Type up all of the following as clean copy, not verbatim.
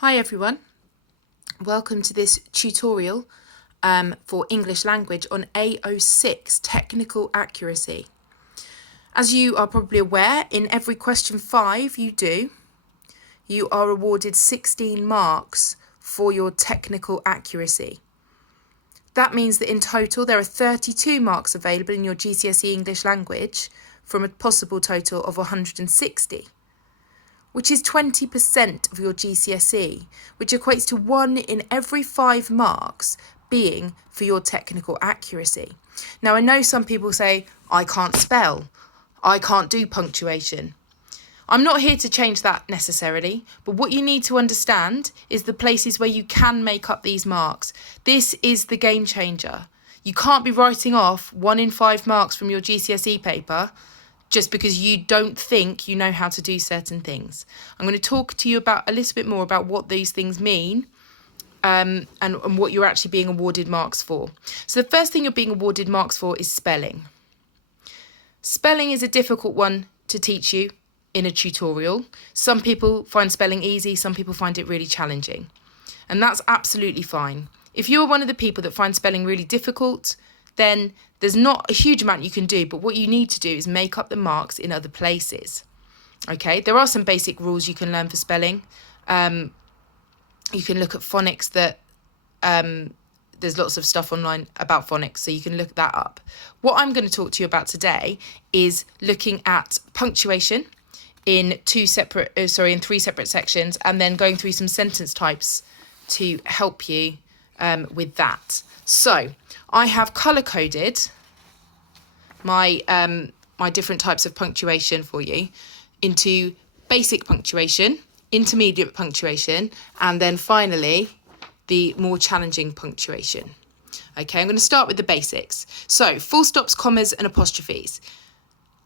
Hi everyone, welcome to this tutorial for English language on AO6 technical accuracy. As you are probably aware, in every question 5 you are awarded 16 marks for your technical accuracy. That means that in total there are 32 marks available in your GCSE English language from a possible total of 160. Which is 20% of your GCSE, which equates to 1 in every 5 marks being for your technical accuracy. Now, I know some people say, I can't spell, I can't do punctuation. I'm not here to change that necessarily, but what you need to understand is the places where you can make up these marks. This is the game changer. You can't be writing off 1 in 5 marks from your GCSE paper just because you don't think you know how to do certain things. I'm going to talk to you about a little bit more about what these things mean and what you're actually being awarded marks for. So the first thing you're being awarded marks for is spelling. Spelling is a difficult one to teach you in a tutorial. Some people find spelling easy, some people find it really challenging. And that's absolutely fine. If you're one of the people that find spelling really difficult, then there's not a huge amount you can do, but what you need to do is make up the marks in other places. Okay, there are some basic rules you can learn for spelling. You can look at phonics there's lots of stuff online about phonics, so you can look that up. What I'm going to talk to you about today is looking at punctuation in 3 separate sections, and then going through some sentence types to help you with that. So I have colour-coded my different types of punctuation for you into basic punctuation, intermediate punctuation, and then finally the more challenging punctuation. Okay, I'm going to start with the basics. So full stops, commas and apostrophes.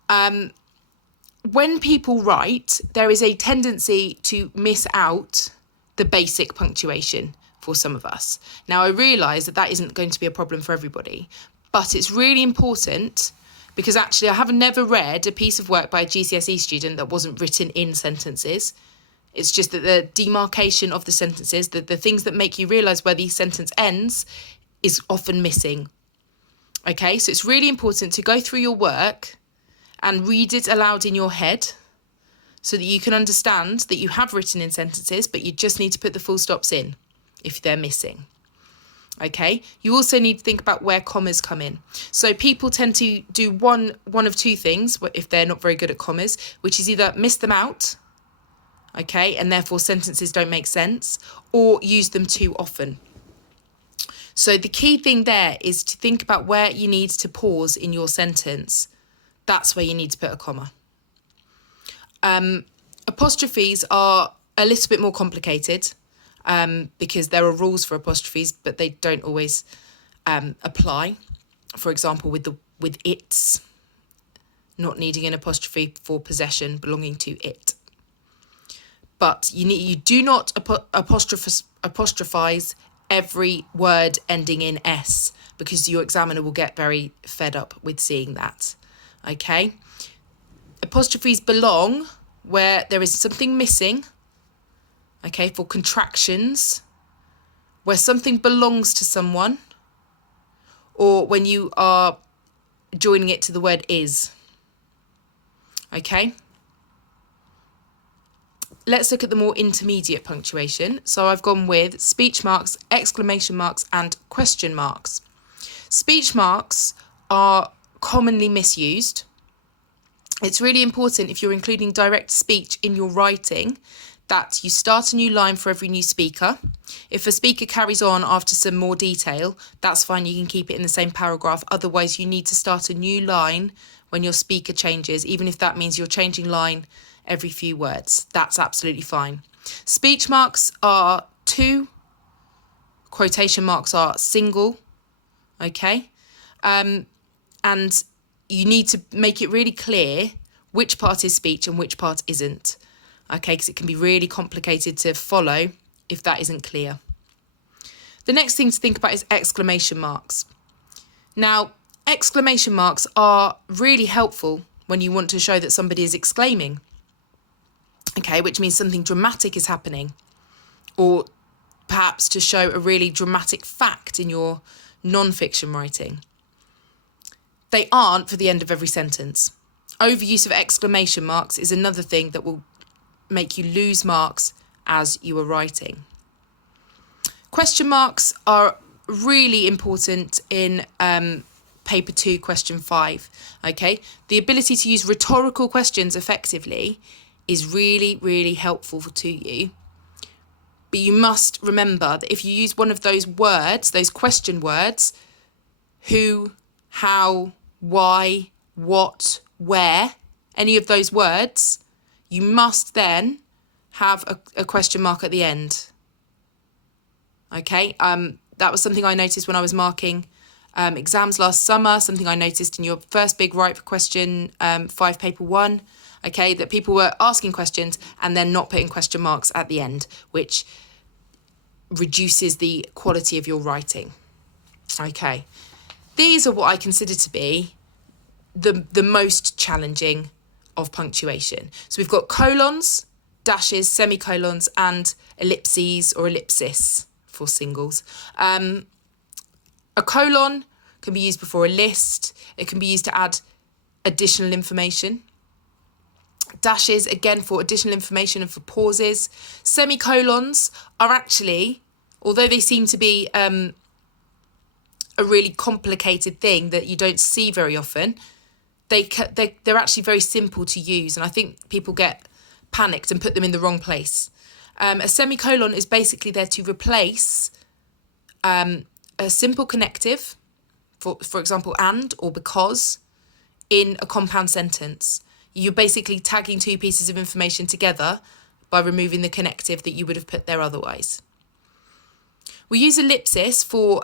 When people write, there is a tendency to miss out the basic punctuation for some of us. Now, I realise that isn't going to be a problem for everybody, but it's really important because actually I have never read a piece of work by a GCSE student that wasn't written in sentences. It's just that the demarcation of the sentences, the things that make you realise where the sentence ends, is often missing. Okay, so it's really important to go through your work and read it aloud in your head so that you can understand that you have written in sentences, but you just need to put the full stops in if they're missing. Okay, you also need to think about where commas come in. So people tend to do one of two things if they're not very good at commas, which is either miss them out, okay, and therefore sentences don't make sense, or use them too often. So the key thing there is to think about where you need to pause in your sentence. That's where you need to put a comma. Apostrophes are a little bit more complicated because there are rules for apostrophes, but they don't always apply. For example, with its, not needing an apostrophe for possession belonging to it. But you do not apostrophize every word ending in S because your examiner will get very fed up with seeing that. Okay? Apostrophes belong where there is something missing, okay, for contractions, where something belongs to someone, or when you are joining it to the word is. Okay? Let's look at the more intermediate punctuation. So I've gone with speech marks, exclamation marks, and question marks. Speech marks are commonly misused. It's really important if you're including direct speech in your writing that you start a new line for every new speaker. If a speaker carries on after some more detail, that's fine, you can keep it in the same paragraph. Otherwise, you need to start a new line when your speaker changes, even if that means you're changing line every few words. That's absolutely fine. Speech marks are 2, quotation marks are single, okay? And you need to make it really clear which part is speech and which part isn't, okay, because it can be really complicated to follow if that isn't clear. The next thing to think about is exclamation marks. Now, exclamation marks are really helpful when you want to show that somebody is exclaiming, okay, which means something dramatic is happening, or perhaps to show a really dramatic fact in your non-fiction writing. They aren't for the end of every sentence. Overuse of exclamation marks is another thing that will make you lose marks as you are writing. Question marks are really important in paper 2, question 5. Okay, the ability to use rhetorical questions effectively is really, really helpful to you. But you must remember that if you use one of those words, those question words, who, how, why, what, where, any of those words, you must then have a question mark at the end. Okay, that was something I noticed when I was marking exams last summer, something I noticed in your first big write question 5 paper 1, okay, that people were asking questions and then not putting question marks at the end, which reduces the quality of your writing. Okay, these are what I consider to be the most challenging of punctuation. So we've got colons, dashes, semicolons, and ellipses or ellipsis for singles. A colon can be used before a list. It can be used to add additional information. Dashes, again, for additional information and for pauses. Semicolons are actually, although they seem to be a really complicated thing that you don't see very often, they're actually very simple to use, and I think people get panicked and put them in the wrong place. A semicolon is basically there to replace a simple connective, for example, and or because, in a compound sentence. You're basically tagging two pieces of information together by removing the connective that you would have put there otherwise. We use ellipsis for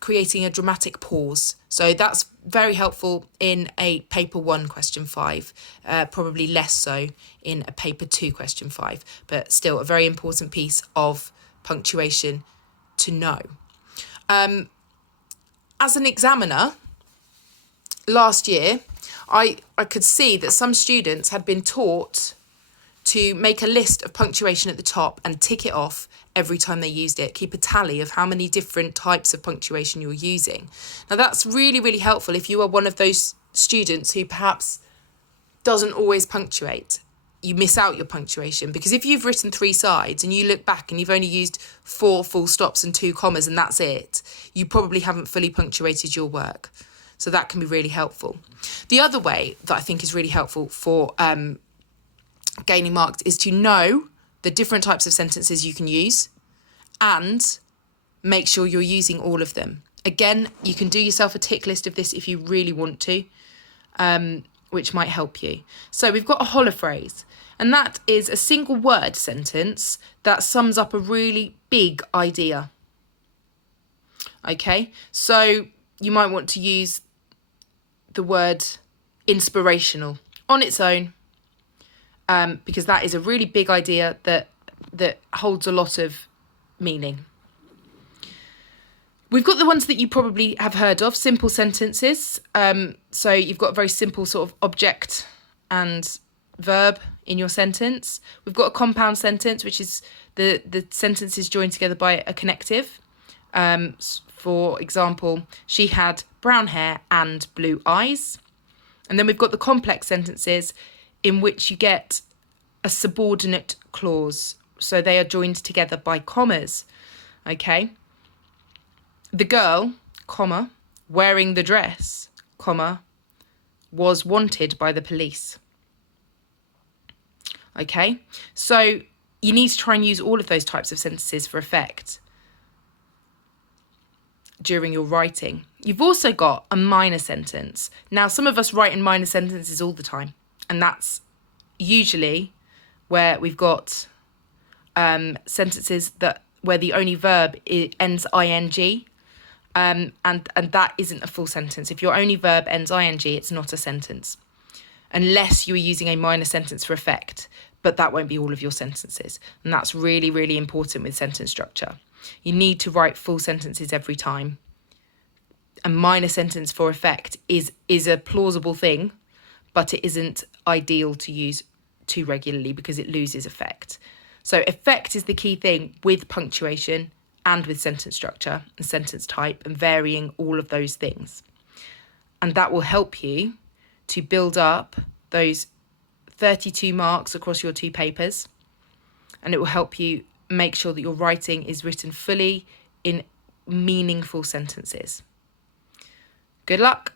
creating a dramatic pause. So that's very helpful in a paper 1 question 5, probably less so in a paper 2 question 5, but still a very important piece of punctuation to know. As an examiner, last year, I could see that some students had been taught to make a list of punctuation at the top and tick it off every time they used it. Keep a tally of how many different types of punctuation you're using. Now that's really, really helpful if you are one of those students who perhaps doesn't always punctuate. You miss out your punctuation, because if you've written 3 sides and you look back and you've only used 4 full stops and 2 commas and that's it, you probably haven't fully punctuated your work. So that can be really helpful. The other way that I think is really helpful for gaining marks is to know the different types of sentences you can use and make sure you're using all of them. Again, you can do yourself a tick list of this if you really want to, which might help you. So we've got a holophrase, and that is a single word sentence that sums up a really big idea. Okay, so you might want to use the word inspirational on its own, because that is a really big idea that holds a lot of meaning. We've got the ones that you probably have heard of, simple sentences. So you've got a very simple sort of object and verb in your sentence. We've got a compound sentence, which is the sentence is joined together by a connective. For example, she had brown hair and blue eyes. And then we've got the complex sentences in which you get a subordinate clause. So they are joined together by commas. Okay. The girl, comma, wearing the dress, comma, was wanted by the police. Okay. So you need to try and use all of those types of sentences for effect during your writing. You've also got a minor sentence. Now, some of us write in minor sentences all the time, and that's usually where we've got sentences where the only verb ends ing, and that isn't a full sentence. If your only verb ends ing, it's not a sentence, unless you are using a minor sentence for effect, but that won't be all of your sentences, and that's really, really important with sentence structure. You need to write full sentences every time. A minor sentence for effect is a plausible thing, but it isn't ideal to use too regularly because it loses effect. So effect is the key thing with punctuation and with sentence structure and sentence type and varying all of those things. And that will help you to build up those 32 marks across your 2 papers. And it will help you make sure that your writing is written fully in meaningful sentences. Good luck.